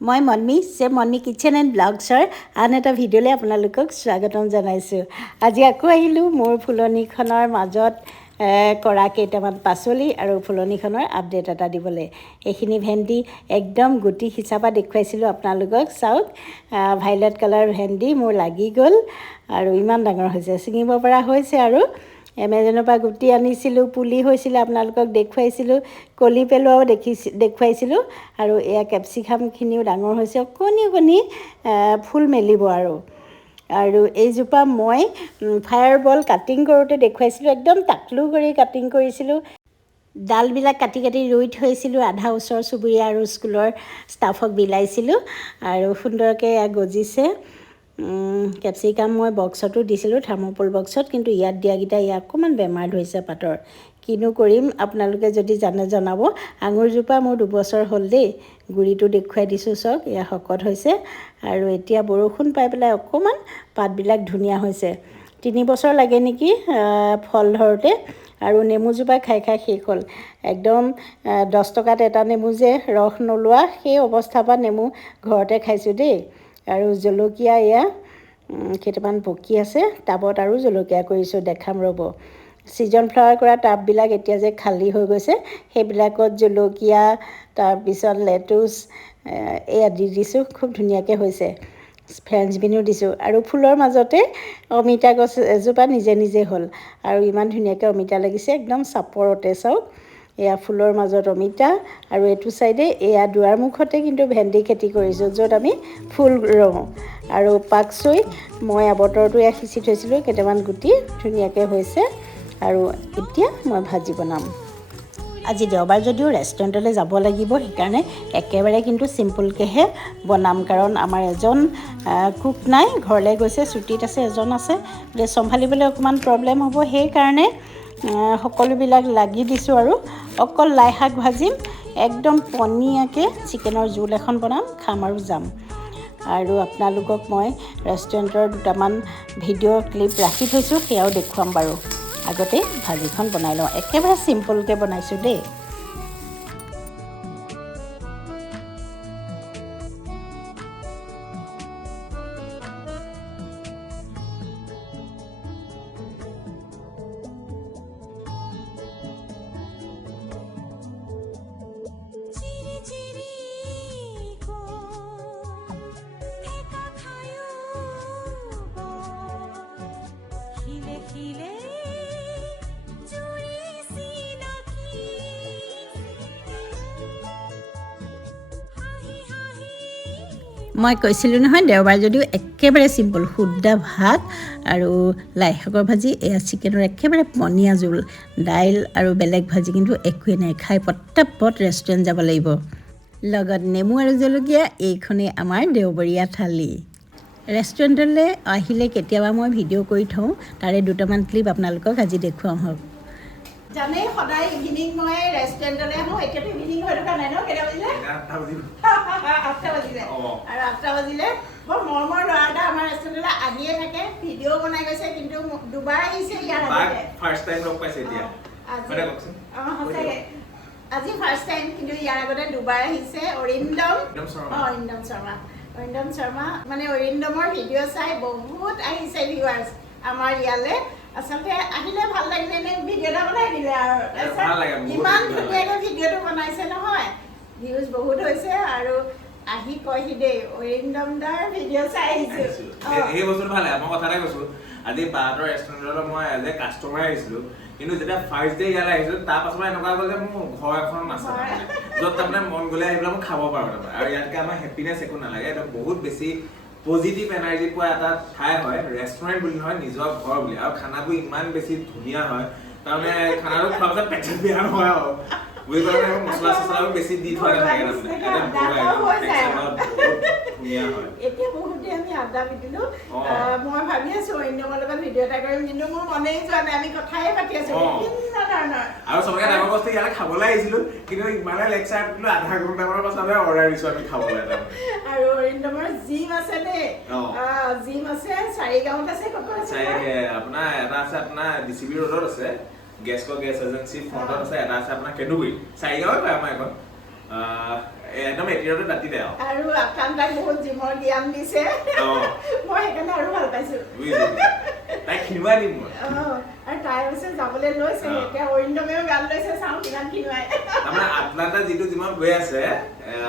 মই Monmi kitchen and ব্লগছৰ আন এটা ভিডিঅ'লৈ আপোনালোকক স্বাগতম জনাইছোঁ। আজি আকৌ আহিলোঁ মোৰ ফুলনিখনৰ মাজত কৰা কেইটামান পাচলি আৰু ফুলনিখনৰ আপডেট এটা দিবলৈ। এইখিনি ভেন্দি একদম গুটি হিচাপে দেখুৱাইছিলোঁ আপোনালোকক। চাওক, ভাইলেট কালাৰ ভেন্দি মোৰ লাগি গ'ল আৰু ইমান ডাঙৰ হৈছে, ছিঙিব পৰা হৈছে। আৰু এমেজনৰ পৰা গুটি আনিছিলোঁ, পুলি হৈছিলে, আপোনালোকক দেখুৱাইছিলোঁ, কলি পেলোৱাও দেখুৱাইছিলোঁ। আৰু এয়া কেপচিকামখিনিও ডাঙৰ হৈছে, অকণি অকণি ফুল মেলিব। আৰু এইজোপা মই ফায়াৰ বল কাটিং কৰোঁতে দেখুৱাইছিলোঁ, একদম টাকলু কৰি কাটিং কৰিছিলোঁ। ডালবিলাক কাটি কাটি ৰুই থৈছিলোঁ, আধা ওচৰ চুবুৰীয়া আৰু স্কুলৰ ষ্টাফক বিলাইছিলোঁ আৰু সুন্দৰকৈ এয়া গজিছে। কেপচিকাম মই বক্সতো দিছিলোঁ, থাৰ্মোকল বক্সত, কিন্তু ইয়াত দিয়াকেইটা ইয়াত অকণমান বেমাৰ ধৰিছে পাতৰ। কিনো কৰিম, আপোনালোকে যদি জানে জনাব। আঙুৰজোপা মোৰ 2 বছৰ হ'ল দেই, গুৰিটো দেখুৱাই দিছোঁ, চাওক এয়া শকত হৈছে। আৰু এতিয়া বৰষুণ পাই পেলাই অকণমান পাতবিলাক ধুনীয়া হৈছে। 3 বছৰ লাগে নেকি ফল ধৰোঁতে। আৰু নেমুজোপা খাই খাই শেষ হ'ল, একদম 10 টকাত এটা নেমু যে ৰস নোলোৱা সেই অৱস্থাৰ পৰা নেমু ঘৰতে খাইছোঁ দেই। আৰু জলকীয়া এয়া কেইটামান পকি আছে, টাবত আৰু জলকীয়া কৰিছোঁ, দেখাম ৰ'ব। ছিজন ফ্লাৱাৰ কৰা টাববিলাক এতিয়া যে খালী হৈ গৈছে, সেইবিলাকত জলকীয়া, তাৰপিছত লেটুচ এয়া দি দিছোঁ, খুব ধুনীয়াকৈ হৈছে। ফ্ৰেঞ্চ বিনো দিছোঁ। আৰু ফুলৰ মাজতে অমিতা গছ এজোপা নিজে নিজে হ'ল, আৰু ইমান ধুনীয়াকৈ অমিতা লাগিছে, একদম চাপৰতে। চাওক, এয়া ফুলৰ মাজত অমিতা, আৰু এইটো চাইডে এয়া দুৱাৰমুখতে কিন্তু ভেন্দি খেতি কৰিছোঁ, য'ত আমি ফুল ৰুওঁ। আৰু পাকচৈ মই আৱতৰটো এয়া সিঁচি থৈছিলোঁ, কেইটামান গুটি ধুনীয়াকৈ হৈছে। আৰু এতিয়া মই ভাজি বনাম। আজি দেওবাৰ যদিও ৰেষ্টুৰেণ্টলৈ যাব লাগিব, সেইকাৰণে একেবাৰে কিন্তু চিম্পুলকৈহে বনাম, কাৰণ আমাৰ এজন কুক নাই, ঘৰলৈ গৈছে, ছুটীত আছে, এজন আছে, গতিকে চম্ভালিবলৈ অকণমান প্ৰব্লেম হ'ব। সেইকাৰণে সকলোবিলাক লাগি দিছোঁ। আৰু অকল লাই শাক ভাজিম, একদম পনীয়াকৈ চিকেনৰ জোল এখন বনাম, খাম আৰু যাম। আৰু আপোনালোকক মই ৰেষ্টুৰেণ্টৰ দুটামান ভিডিঅ' ক্লিপ ৰাখি থৈছোঁ, সেয়াও দেখুৱাম বাৰু। আগতে ভাজিখন বনাই লওঁ, একেবাৰে চিম্পুলকৈ বনাইছোঁ দেই। মই কৈছিলোঁ নহয়, দেওবাৰ যদিও একেবাৰে চিম্পুল, শুদা ভাত আৰু লাই শাকৰ ভাজি, এয়া চিকেনৰ একেবাৰে পনীয়া জোল, দাইল আৰু বেলেগ ভাজি কিন্তু একোৱেই নাই। খাই পটাপট ৰেষ্টুৰেণ্ট যাব লাগিব। লগত নেমু আৰু জলকীয়া, এইখনেই আমাৰ দেওবৰীয়া থালি। ৰেষ্টুৰেণ্টলৈ আহিলে কেতিয়াবা মই ভিডিঅ' কৰি থওঁ, তাৰে দুটামান ক্লিপ আপোনালোকক আজি দেখুৱাওঁ হওক। জানেই সদায় ইভিনিং মই ৰেষ্টুৰেণ্টলৈ আহোঁ। এতিয়াতো ইভিনিং হৈ থকা নাই ন? কেইটা বাজিলে? 8টা বাজিলে। আৰু 8টা বাজিলে বৰ মৰমৰ ল'ৰা এটা আমাৰ ৰেষ্টুৰেণ্টলৈ আহিয়ে থাকে, ভিডিঅ' বনাই গৈছে, কিন্তু 2বাৰ আহিছে ইয়াৰ আগতে। ফাৰ্ষ্ট টাইম লগ পাইছে এতিয়া। সঁচাকৈ আজি ফাৰ্ষ্ট টাইম, কিন্তু ইয়াৰ আগতে 2বাৰ আহিছে। অৰিন্দম শৰ্মা, মানে অৰিন্দমৰ ভিডিঅ' চাই বহুত আহিছে ভিউৱাৰ্ছ আমাৰ ইয়ালৈ। আচলতে আহিলে ভাল লাগিলে, এনে ভিডিঅ' এটা বনাই দিলে আৰু ইমান ধুনীয়াকৈ ভিডিঅ'টো বনাইছে নহয়, ভিউজ বহুত হৈছে। আৰু আহি কয়হি দেই, অৰিন্দম দাৰ ভিডিঅ' চাই আহিছোঁ। এই বস্তুটো ভাল লাগে। মই কথা এটা কৈছোঁ, আজি বাহঁতৰ ৰেষ্টুৰেণ্টলৈ মই এজ এ কাষ্টমাৰ আহিছিলোঁ, কিন্তু যেতিয়া ফাৰ্ষ্ট ডে ইয়ালৈ আহিছিলোঁ, তাৰ পাছৰ পৰা এনেকুৱা হ'ল যে মোৰ ঘৰ এখন আছে, য'ত তাৰমানে মন গ'লে আহি পেলাই মই খাব পাৰোঁ তাৰমানে। আৰু ইয়াতকৈ আমাৰ হেপিনেছ একো নালাগে। এটা বহুত বেছি পজিটিভ এনাৰ্জি পোৱা এটা ঠাই হয়, ৰেষ্টুৰেণ্ট বুলি নহয়, নিজৰ ঘৰ বুলি। আৰু খানাবোৰ ইমান বেছি ধুনীয়া হয়, তাৰমানে খানাটো খোৱাৰ পিছত পেট বেয়া নহয় আৰু বুজি পালে, মছলা চছলাবোৰ বেছি দি থোৱা নাথাকে তাৰমানে। ধুনীয়া হয় এতিয়া বহুতে আমি আড্ডা পিটিলো মই ভাবি আছো অন্যৰ লগত ভিডিঅ' এটা কৰিম কিন্তু মোৰ মনেই যোৱা নাই আমি কথাই পাতি আছো বিভিন্ন ধৰণৰ আৰু চবকে ডাঙৰ বস্তু ইয়ালে খাবলৈ আহিছিলো কিন্তু ইমানে লেকচাৰ দিলো আধা ঘণ্টামানৰ পাছতহে অৰ্ডাৰ দিছো আমি খাবলৈ আৰু অৰিন্দমৰ জিম আছে দেই জিম আছে চাৰিগাঁৱত আছে ক'ত আছে আপোনাৰ এটা আছে আপোনাৰ ডিচিবি ৰোডত আছে গেছ এজেঞ্চি ফ্ৰণ্টত আছে এটা আছে আপোনাৰ কেন্দুগুৰি চাৰিগাঁৱত পায় আমাৰ এখন একদম এতিয়াতে দাঁতি দে আৰু আকান্তাক বহুত জিমৰ জ্ঞান দিছে মই সেইকাৰণে আৰু ভাল পাইছো তাই খিনুৱাই দিম মই আৰু তাই হৈছে যাবলৈ লৈছে এতিয়া অৰিন্দমেও গান লৈছে চাওঁ কিমান খিনুৱাই আমাৰ আটলান্টা যিটো জিমত গৈ আছে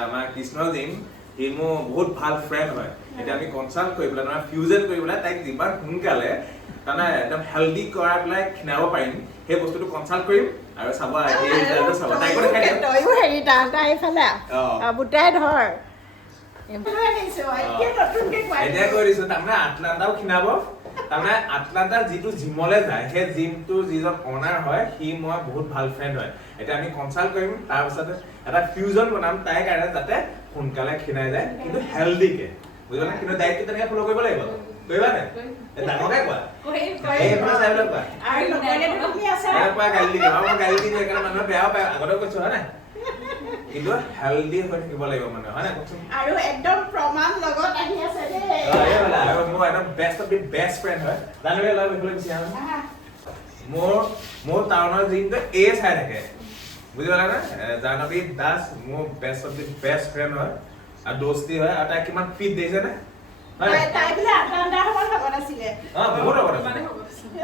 আমাৰ কৃষ্ণ জিম সি মোৰ বহুত ভাল ফ্ৰেণ্ড হয় এতিয়া আমি কনচাল্ট কৰি পেলাই তাৰমানে ফিউজন কৰি পেলাই তাইক যিমান সোনকালে তাৰমানে একদম হেল্ডি কৰাই পেলাই খিনাব পাৰিম সেই বস্তুটো কনচাল্ট কৰিম আৰু চাব এই ৰিজাল্টটো চাব তাইক দেখাই দিম তইও হেৰি তাৰ এইফালে বুটাই ধৰ এতিয়া কৈ দিছো তাৰমানে আটলান্টাও খিনাব তাৰমানে আটলান্টাৰ যিটো জিমলৈ যায় সেই জিমটোৰ যিজন অনাৰ হয় সি মই বহুত ভাল ফ্ৰেণ্ড হয় এতিয়া আমি কনচাল্ট কৰিম তাৰপিছতে এটা ফিউজন বনাম তাইৰ কাৰণে যাতে সোনকালে খিনাই যায় কিন্তু হেল্ডিকে বুজিলা কিন্তু ডায়েটটো তেনেকৈ ফ'ল' কৰিব লাগিব কৰিবা নে ডাঙৰকে কোৱা এইফালে চাই পেলাই কোৱা গালি দিম আৰু মই গালি দিম সেইকাৰণে মানুহে বেয়াও পায় আগতেও কৈছো হয় নাই কিন্তু হেল্ডি হৈ থাকিব লাগিব মানে হয় নাই কওকচোন আৰু একদম প্ৰমাণ লগত আহি আছে দেই আৰু মোৰ একদম best of the best friend হয় জানুৱাৰী লগ এইফালে গুচি আহা মোৰ টাউনৰ জিমটো এ চাই থাকে বুজি পালা না জাহ্নৱী দাস মোৰ best of the best friend হয় আৰু দোস্তি হয় আৰু তাই কিমান ফিট দেখিছে নে তাই বোলে আটলান্টাৰ সময় লগত আছিলে বহুত লগত আছিলে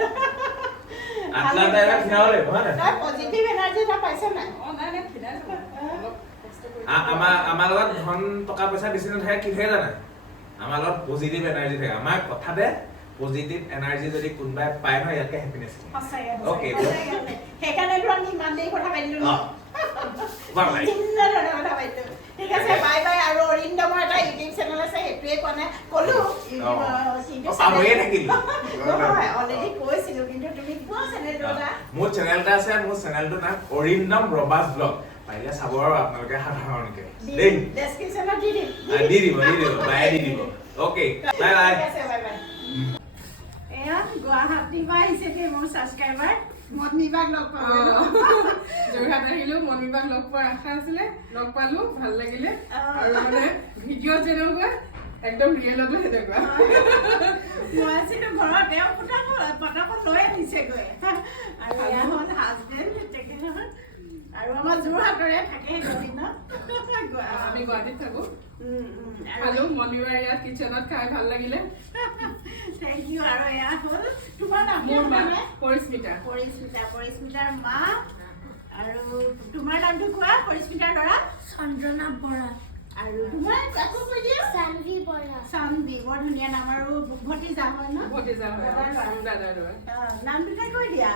আটলান্টা এটা খিনাব লাগিব হয় নাই পজিটিভ এনাৰ্জি এটা পাইছে নাই আমাৰ লগত ধন টকা পইচা বেছি নাথাকে কি থাকে জানা আমাৰ লগত পজিটিভ এনাৰ্জি থাকে আমাৰ কথাতে পজিটিভ এনাৰ্জি যদি কোনোবাই পায় নহয় ইয়াতকে হেপিনেছ অ'কে সেইকাৰণেতো আমি ইমান দেৰি কথা পাতিলো ঠিক আছে বাই বাই আৰু অৰিন্দমৰ এটা ইউটিউব চেনেল আছে সেইটোৱে কোৱা নাই ক'লো অলৰেডি কৈছিলো কিন্তু তুমি কোৱা চেনেলটো মোৰ চেনেল এটা আছে মোৰ চেনেলটোৰ নাম অৰিন্দম ৰবাস ব্লগ পাৰিলে চাব আৰু আপোনালোকে সাধাৰণকে দেই ডেছক্ৰিপশ্যনত দি দিম বাই দি দিব অ'কে বাই বাই এয়া গুৱাহাটীৰ পৰা আহিছে দেই মোৰ ছাবস্ক্ৰাইবাৰ মনমিবাক লগ পালো যোৰহাট আহিলো মনমিবাক লগ পোৱাৰ আশা আছিলে লগ পালো ভাল লাগিলে আৰু মানে ভিডিঅ' যেনেকুৱা একদম ৰিয়েলতো সেনেকুৱা মই আছিলো ঘৰত তেওঁ পটাপট লৈ আহিছেগৈ আৰু এয়া হ'ল হাজবেণ্ড তেখেতৰ আৰু আমাৰ যোৰহাটৰে থাকে গোবিন্দ আমি গুৱাহাটীত থাকো খালো মনমিবাৰ ইয়াত কিটচেনত খাই ভাল লাগিলে থেংক ইউ আৰু এয়া হ'ল তোমাৰ নাম পৰিস্মিতাৰ মা আৰু তোমাৰ নামটো কোৱা পৰিস্মিতাৰ ল'ৰা চন্দ্ৰনাথ বৰা আৰু তোমাৰ আকৌ কৈ দিয়া চানভি বৰা চানভি বৰ ধুনীয়া নাম আৰু ভতিজা হয় ন ভতিজা হয় দাদাৰ ল'ৰা নাম দুটা কৈ দিয়া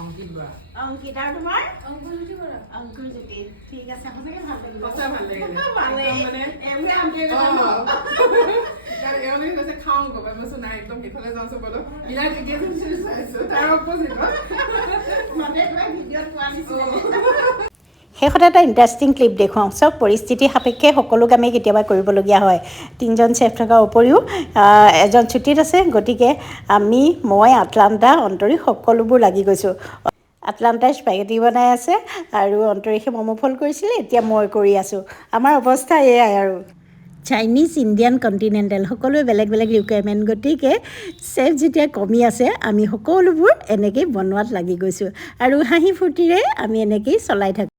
অংকিত বৰা অংকিত আৰু তোমাৰ অংকুৰজ্যোতি বৰা অংকুৰজ্যোতি ঠিক আছে সঁচাকে ভাল লাগিল সঁচা ভাল লাগিলে মানে এওঁৱে আমকে এওঁলোকে কৈছে খাওঁ গৈ বস্তু নাই একদম সেইফালে যাওঁ বলো মিলাই ঠিকে চাইছো তাৰ অপজিটত মানে কিবা ভিডিঅ'ত পোৱা নিচিনা শেষত এটা ইণ্টাৰেষ্টিং ক্লিপ দেখুৱাওঁ চব পৰিস্থিতি সাপেক্ষে সকলো কামেই কেতিয়াবা কৰিবলগীয়া হয় তিনিজন চেফ থকাৰ উপৰিও এজন ছুটীত আছে গতিকে মই আটলান্টা অন্তৰী সকলোবোৰ লাগি গৈছোঁ আটলান্টাই স্পাগেটি বনাই আছে আৰু অন্তৰীষে ম'ম' ফ'ল কৰিছিলে এতিয়া মই কৰি আছোঁ আমাৰ অৱস্থা এয়াই আৰু চাইনিজ ইণ্ডিয়ান কণ্টিনেণ্টেল সকলোৱে বেলেগ বেলেগ ৰিকুৱাৰমেণ্ট গতিকে চেফ যেতিয়া কমি আছে আমি সকলোবোৰ এনেকৈয়ে বনোৱাত লাগি গৈছোঁ আৰু হাঁহি ফূৰ্তিৰে আমি এনেকৈয়ে চলাই থাকোঁ